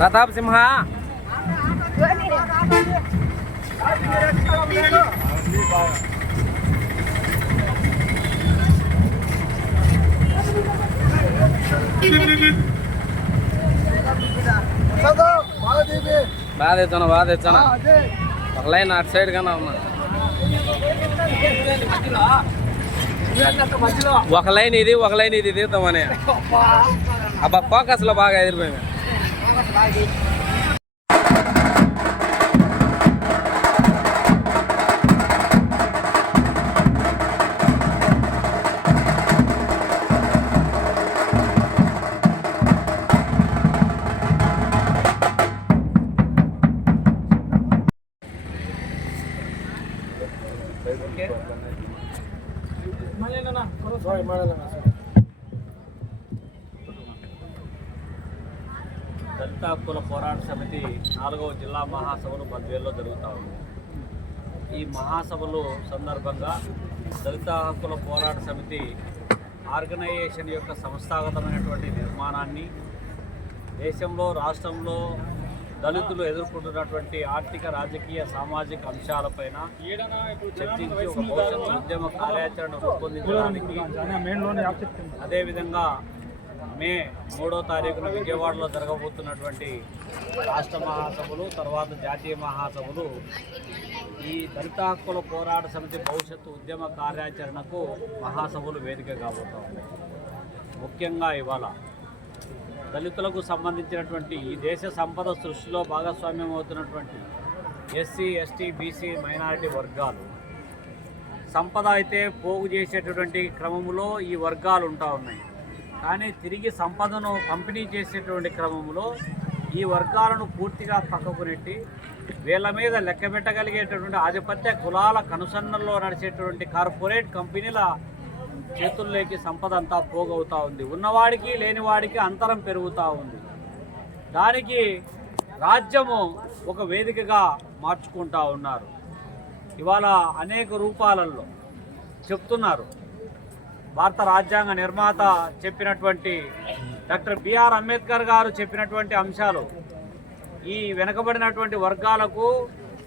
ప్రతాప్ సింహ బాగా తెచ్చాను ఒక లైన్ అటు సైడ్ కన్నా ఉన్నా ఒక లైన్ ఇది తీద్దామని అబ్బా ఫోకస్లో బాగా ఎదిరిపోయింది. దళిత హక్కుల పోరాట సమితి 4వ జిల్లా మహాసభలు బద్వేల్లో జరుగుతూ ఉంది. ఈ మహాసభలు సందర్భంగా దళిత హక్కుల పోరాట సమితి ఆర్గనైజేషన్ యొక్క సంస్థాగతమైనటువంటి నిర్మాణాన్ని, దేశంలో రాష్ట్రంలో దళితులు ఎదుర్కొంటున్నటువంటి ఆర్థిక, రాజకీయ, సామాజిక అంశాలపైన చర్చించి ఒక భవిష్యత్తు ఉద్యమ కార్యాచరణ రూపొందించడానికి, అదేవిధంగా మే 3వ తారీఖున విజయవాడలో జరగబోతున్నటువంటి రాష్ట్ర మహాసభలు, తర్వాత జాతీయ మహాసభలు ఈ దళిత హక్కుల పోరాట సమితి భవిష్యత్తు ఉద్యమ కార్యాచరణకు మహాసభలు వేదిక కాబోతా ఉన్నాయి. ముఖ్యంగా ఇవాళ దళితులకు సంబంధించినటువంటి ఈ దేశ సంపద సృష్టిలో భాగస్వామ్యం అవుతున్నటువంటి ఎస్సీ, ఎస్టీ, బీసీ, మైనారిటీ వర్గాలు సంపద అయితే పోగు చేసేటటువంటి క్రమంలో ఈ వర్గాలు ఉంటా ఉన్నాయి. కానీ తిరిగి సంపదను పంపిణీ చేసేటువంటి క్రమంలో ఈ వర్గాలను పూర్తిగా పక్కకు నెట్టి వీళ్ళ మీద లెక్కబెట్టగలిగేటటువంటి ఆధిపత్య కులాల కనుసన్నల్లో నడిచేటువంటి కార్పొరేట్ కంపెనీల చేతుల్లోకి సంపద అంతా పోగవుతూ ఉంది. ఉన్నవాడికి లేనివాడికి అంతరం పెరుగుతూ ఉంది. దానికి రాజ్యము ఒక వేదికగా మార్చుకుంటూ ఉన్నారు. ఇవాళ అనేక రూపాలలో చెప్తున్నారు. భారత రాజ్యాంగ నిర్మాత చెప్పినటువంటి డాక్టర్ బిఆర్ అంబేద్కర్ గారు చెప్పినటువంటి అంశాలు, ఈ వెనుకబడినటువంటి వర్గాలకు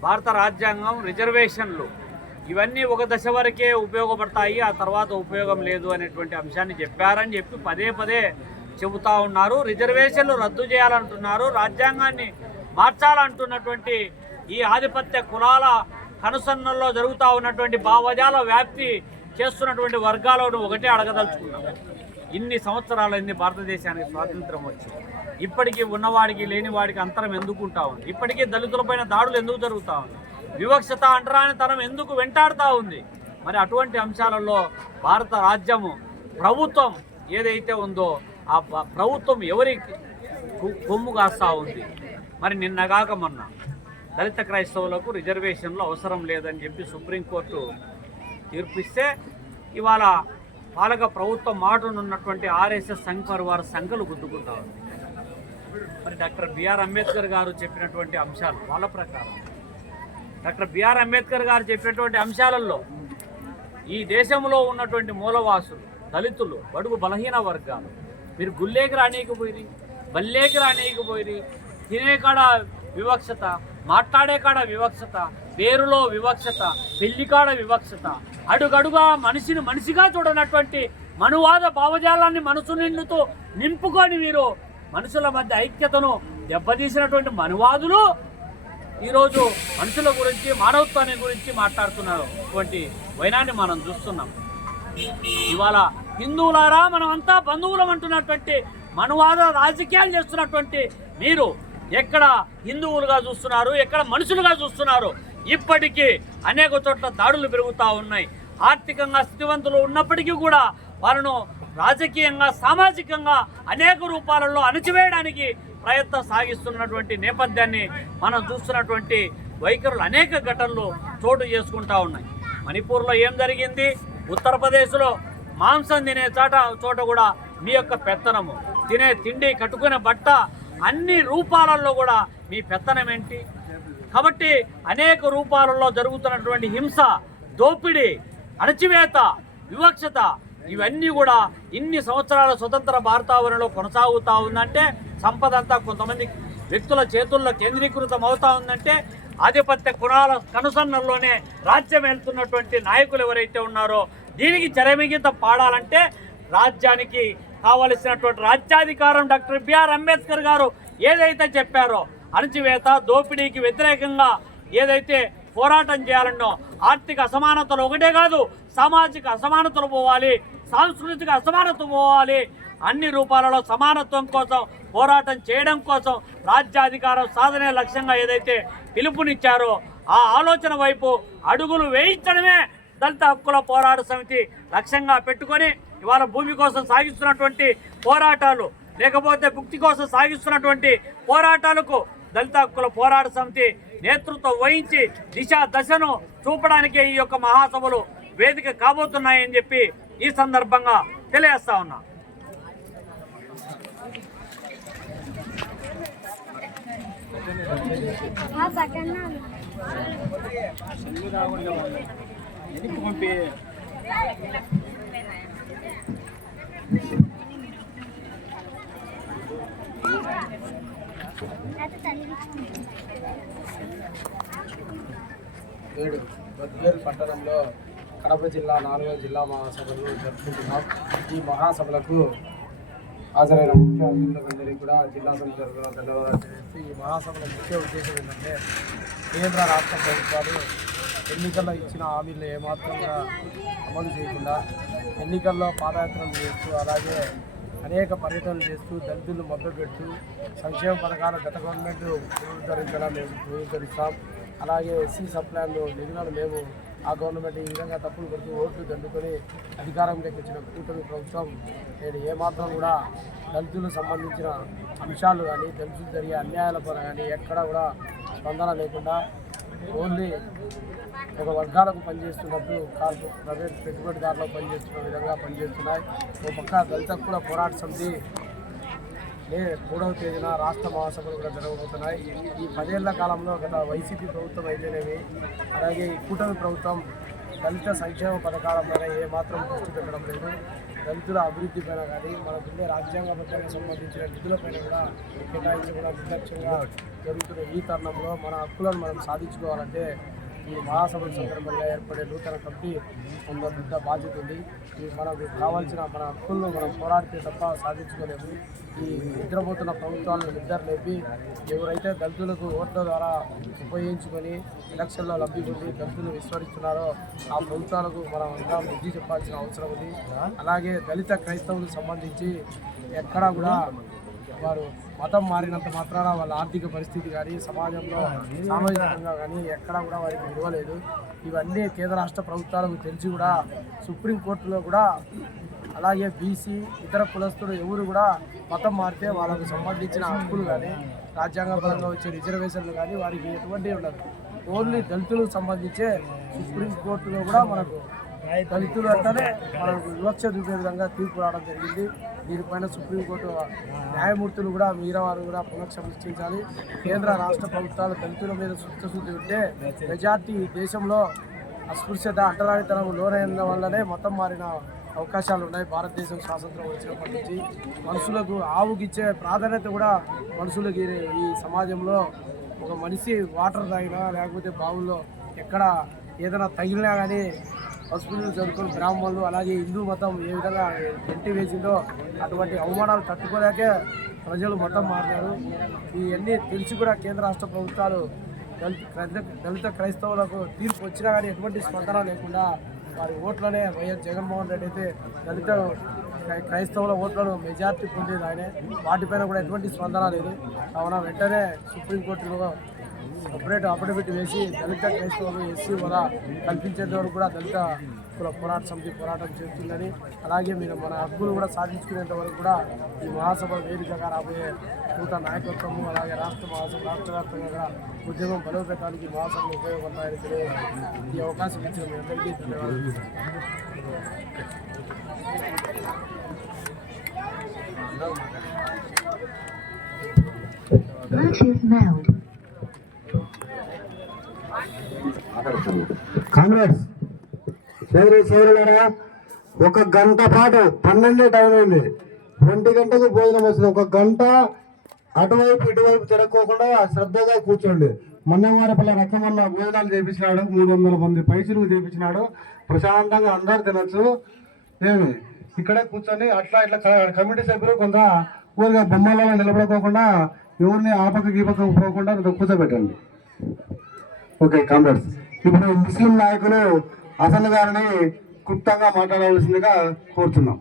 భారత రాజ్యాంగం రిజర్వేషన్లు ఇవన్నీ ఒక దశ వరకే ఉపయోగపడతాయి, ఆ తర్వాత ఉపయోగం లేదు అనేటువంటి అంశాన్ని చెప్పారని చెప్పి పదే పదే చెబుతూ ఉన్నారు. రిజర్వేషన్లు రద్దు చేయాలంటున్నారు, రాజ్యాంగాన్ని మార్చాలంటున్నటువంటి ఈ ఆధిపత్య కులాల కనుసన్నల్లో జరుగుతూ ఉన్నటువంటి భావజాల వ్యాప్తి చేస్తున్నటువంటి వర్గాలను ఒకటే అడగదలుచుకున్నాం. ఇన్ని సంవత్సరాలైంది భారతదేశానికి స్వాతంత్రం వచ్చి, ఇప్పటికీ ఉన్నవాడికి లేనివాడికి అంతరం ఎందుకు ఉంటా ఉంది? ఇప్పటికీ దళితులపైన దాడులు ఎందుకు జరుగుతూ ఉంది? వివక్షత, అంటరానితనం ఎందుకు వెంటాడుతూ ఉంది? మరి అటువంటి అంశాలలో భారత రాజ్యము ప్రభుత్వం ఏదైతే ఉందో ఆ ప్రభుత్వం ఎవరికి కొమ్ము కాస్తూ ఉంది? మరి నిన్నగాక మొన్న దళిత క్రైస్తవులకు రిజర్వేషన్లు అవసరం లేదని చెప్పి సుప్రీంకోర్టు తీర్పిస్తే ఇవాళ పాలక ప్రభుత్వం మాటనున్నటువంటి ఆర్ఎస్ఎస్ సంఘ్ పరివార సంఘాలు గుద్దుకుంటా ఉంది. మరి డాక్టర్ బిఆర్ అంబేద్కర్ గారు చెప్పినటువంటి అంశాలు వాళ్ళ ప్రకారం, డాక్టర్ బిఆర్ అంబేద్కర్ గారు చెప్పినటువంటి అంశాలలో ఈ దేశంలో ఉన్నటువంటి మూలవాసులు, దళితులు, బడుగు బలహీన వర్గాలు మీరు గుల్లేకి రానీయకపోయి, బల్లేకి రానీయకపోయి, తినే కాడ వివక్షత, మాట్లాడే కాడ వివక్షత, పేరులో వివక్షత, పెళ్లి కాడ వివక్షత, అడుగడుగా మనిషిని మనిషిగా చూడనటువంటి మనువాద భావజాలాన్ని మనసు నిండుతో నింపుకొని మీరు మనుషుల మధ్య ఐక్యతను దెబ్బతీసినటువంటి మనువాదులు ఈరోజు మనుషుల గురించి, మానవత్వాన్ని గురించి మాట్లాడుతున్నారు. అటువంటి వైనాన్ని మనం చూస్తున్నాం. ఇవాళ హిందువులారా మనమంతా బంధువులం అంటున్నటువంటి మనువాద రాజకీయాలు చేస్తున్నటువంటి మీరు ఎక్కడ హిందువులుగా చూస్తున్నారు, ఎక్కడ మనుషులుగా చూస్తున్నారు? ఇప్పటికీ అనేక చోట్ల దాడులు పెరుగుతూ ఉన్నాయి. ఆర్థికంగా స్థితివంతులు ఉన్నప్పటికీ కూడా వాళ్ళను రాజకీయంగా, సామాజికంగా అనేక రూపాలలో అణచివేయడానికి ప్రయత్నం సాగిస్తున్నటువంటి నేపథ్యాన్ని మనం చూస్తున్నటువంటి వైఖరులు అనేక ఘటనలు చోటు చేసుకుంటూ ఉన్నాయి. మణిపూర్లో ఏం జరిగింది? ఉత్తరప్రదేశ్లో మాంసం తినే చోట కూడా మీ యొక్క పెత్తనము, తినే తిండి, కట్టుకునే బట్ట, అన్ని రూపాలలో కూడా మీ పెత్తనం ఏంటి? కాబట్టి అనేక రూపాలలో జరుగుతున్నటువంటి హింస, దోపిడీ, అణచివేత, వివక్షత ఇవన్నీ కూడా ఇన్ని సంవత్సరాల స్వతంత్ర భారతావరణలో కొనసాగుతూ ఉందంటే సంపద అంతా కొంతమంది వ్యక్తుల చేతుల్లో కేంద్రీకృతం అవుతా ఉందంటే ఆధిపత్య కులాల కనుసన్నల్లోనే రాజ్యం వెళ్తున్నటువంటి నాయకులు ఎవరైతే ఉన్నారో దీనికి చరమిగీత పాడాలంటే రాజ్యానికి కావలసినటువంటి రాజ్యాధికారం డాక్టర్ బిఆర్ అంబేద్కర్ గారు ఏదైతే చెప్పారో అణచివేత దోపిడీకి వ్యతిరేకంగా ఏదైతే పోరాటం చేయాలన్నో ఆర్థిక అసమానతలు ఒకటే కాదు, సామాజిక అసమానతలు పోవాలి, సాంస్కృతిక అసమానత పోవాలి, అన్ని రూపాలలో సమానత్వం కోసం పోరాటం చేయడం కోసం రాజ్యాధికారం సాధనే లక్ష్యంగా ఏదైతే పిలుపునిచ్చారో ఆ ఆలోచన వైపు అడుగులు వేయించడమే దళిత హక్కుల పోరాట సమితి లక్ష్యంగా పెట్టుకొని ఇవాళ భూమి కోసం సాగిస్తున్నటువంటి పోరాటాలు లేకపోతే భుక్తి కోసం సాగిస్తున్నటువంటి పోరాటాలకు దళిత హక్కుల పోరాట సమితి నేతృత్వం వహించి దశను చూపడానికే ఈ యొక్క మహాసభలు వేదిక కాబోతున్నాయని చెప్పి ఈ సందర్భంగా తెలియజేస్తా ఉన్నా. బద్వేల్ పట్టణంలో కడప జిల్లా 4వ జిల్లా మహాసభలు జరుపుకుంటున్నాం. ఈ మహాసభలకు హాజరైన ముఖ్య అతిథులందరికీ కూడా జిల్లా సమితి తరఫున ధన్యవాదాలు తెలియజేస్తూ ఈ మహాసభల ముఖ్య ఉద్దేశం ఏంటంటే కేంద్ర రాష్ట్ర ప్రభుత్వాలు ఎన్నికల్లో ఇచ్చిన హామీలను ఏమాత్రం కూడా అమలు చేయకుండా ఎన్నికల్లో పాదయాత్రలు చేస్తూ అలాగే అనేక పర్యటనలు చేస్తూ దళితులను మొదలు పెడుతూ సంక్షేమ పథకాలు గత గవర్నమెంట్ పునరుద్ధరించడం మేము పునరుద్ధరిస్తాం. అలాగే ఎస్సీ సప్లాన్లు నిధులను మేము ఆ గవర్నమెంట్ ఈ విధంగా తప్పులు కొడుతూ ఓట్లు దండుకొని అధికారంలోకి వచ్చిన కూటమి ప్రభుత్వం నేను ఏమాత్రం కూడా దళితులకు సంబంధించిన అంశాలు కానీ దళితులు జరిగే అన్యాయాల పైన కానీ ఎక్కడ కూడా స్పందన లేకుండా ఓన్లీ ఒక వర్గాలకు పనిచేస్తున్నట్టు ప్రైవేట్ పెట్టుబడిదారులకు పనిచేస్తున్న విధంగా పనిచేస్తున్నాయి. ఓ పక్క దళిత కూడా పోరాట సమితి 3వ తేదీన రాష్ట్ర మహాసభలు కూడా జరగబోతున్నాయి. ఈ 10 ఏళ్ల కాలంలో గత వైసీపీ ప్రభుత్వం అయితేనేమి అలాగే ఈ కూటమి ప్రభుత్వం దళిత సంక్షేమ పథకాలపైన ఏమాత్రం దృష్టి పెట్టడం లేదు. దళితుల అభివృద్ధి పైన కానీ మనకుండే రాజ్యాంగబద్ధంగా సంబంధించిన నిధులపైన కూడా కేటాయించకుండా నిర్లక్ష్యంగా జరుగుతున్న ఈ తరుణంలో మన హక్కులను మనం సాధించుకోవాలంటే ఈ మహాసభల సందర్భంగా ఏర్పడే నూతన కమిటీ కొంత పెద్ద బాధ్యత ఉంది. మనకు కావాల్సిన మన హక్కులను మనం పోరాడితే తప్ప సాధించుకోలేము. ఈ నిద్రపోతున్న ప్రభుత్వాలను నిద్రలేపి ఎవరైతే దళితులకు ఓట్ల ద్వారా ఉపయోగించుకొని ఎలక్షన్లో లబ్ధి పొంది దళితులు విస్మరిస్తున్నారో ఆ ప్రభుత్వాలకు మనం ఇంకా బుద్ధి చెప్పాల్సిన అవసరం ఉంది. అలాగే దళిత క్రైస్తవులకు సంబంధించి ఎక్కడా కూడా వారు మతం మారినంత మాత్రాన వాళ్ళ ఆర్థిక పరిస్థితి కానీ సమాజంలో సామాజికంగా కానీ ఎక్కడా కూడా వారికి విలువలేదు. ఇవన్నీ కేంద్ర రాష్ట్ర ప్రభుత్వాలకు తెలిసి కూడా సుప్రీంకోర్టులో కూడా అలాగే బీసీ ఇతర కులస్తులు ఎవరు కూడా మతం మారితే వాళ్ళకు సంబంధించిన హక్కులు కానీ రాజ్యాంగపరంగా వచ్చే రిజర్వేషన్లు కానీ వారికి ఎటువంటి ఉండదు. ఓన్లీ దళితులకు సంబంధించే సుప్రీంకోర్టులో కూడా మనకు దళితులు అంటేనే మనకు వివక్ష చూపే విధంగా తీర్పు రావడం జరిగింది. దీనిపైన సుప్రీంకోర్టు న్యాయమూర్తులు కూడా వారు కూడా పునఃసమీక్షించాలి. కేంద్ర రాష్ట్ర ప్రభుత్వాలు దళితుల మీద చిత్తశుద్ధి ఉంటే మెజార్టీ దేశంలో అస్పృశ్యత అంటరానితనం లోనైన వల్లనే మతం మారిన అవకాశాలు ఉన్నాయి. భారతదేశం స్వాతంత్రం వచ్చినప్పటి నుంచి మనుషులకు ఆవుకిచ్చే ప్రాధాన్యత కూడా మనుషులకి ఈ సమాజంలో ఒక మనిషి వాటర్ తాగినా లేకపోతే బావుల్లో ఎక్కడ ఏదైనా తగిలినా కానీ పసుపులు చదువుకుని బ్రాహ్మణులు అలాగే హిందూ మతం ఏ విధంగా ఎంటి వేసిందో అటువంటి అవమానాలు తట్టుకోలేకే ప్రజలు మతం మారినారు. ఇవన్నీ తెలిసి కూడా కేంద్ర రాష్ట్ర ప్రభుత్వాలు దళిత క్రైస్తవులకు తీర్పు వచ్చినా కానీ ఎటువంటి స్పందన లేకుండా వారి ఓట్లనే వైఎస్ జగన్మోహన్ రెడ్డి అయితే దళిత క్రైస్తవుల ఓట్లను మెజార్టీ పొందేది ఆయనే. వాటిపైన కూడా ఎటువంటి స్పందన లేదు. కావున వెంటనే సుప్రీంకోర్టులో సపరేట్ అఫిడవిట్ వేసి దళిత క్రైస్తవులు ఎస్సీ కూడా కల్పించేంత వరకు కూడా దళిత కుల పోరాట సమితి పోరాటం చేస్తుందని అలాగే మీరు మన హక్కులు కూడా సాధించుకునేంత వరకు కూడా ఈ మహాసభ వేదికగా రాబోయే నూతన నాయకత్వము అలాగే రాష్ట్ర మహాసభ రాష్ట్ర వ్యాప్తంగా కూడా ఉద్యమం బలోపేతానికి మహాసభలు ఉపయోగపడతాయని తెలియ ఈ అవకాశం ఇచ్చిన మీ అందరికీ ధన్యవాదాలు. కాంగ్రెస్ సోదరులారా, 1 గంట పాటు 12 టైం అయింది. 1 గంటకు భోజనం వస్తుంది. 1 గంట అటువైపు ఇటువైపు తిరగకోకుండా శ్రద్ధగా కూర్చోండి. మన్నెమారపల్లి రకమన్న భోజనాలు చేపించినాడు, 300 మంది పైసలు చేపించినాడు. ప్రశాంతంగా అందరు తినొచ్చు. ఏమి ఇక్కడే కూర్చొని అట్లా ఇట్లా కమిటీ సభ్యులు కొంత ఊరిగా బొమ్మలలో నిలబడుకోకుండా ఎవరిని ఆపక గీపక పోకుండా కూర్చోబెట్టండి. ఓకే కామ్రేడ్స్, ఇప్పుడు ముస్లిం నాయకులు హసన్ గారిని క్లుప్తంగా మాట్లాడవలసిందిగా కోరుతున్నాం.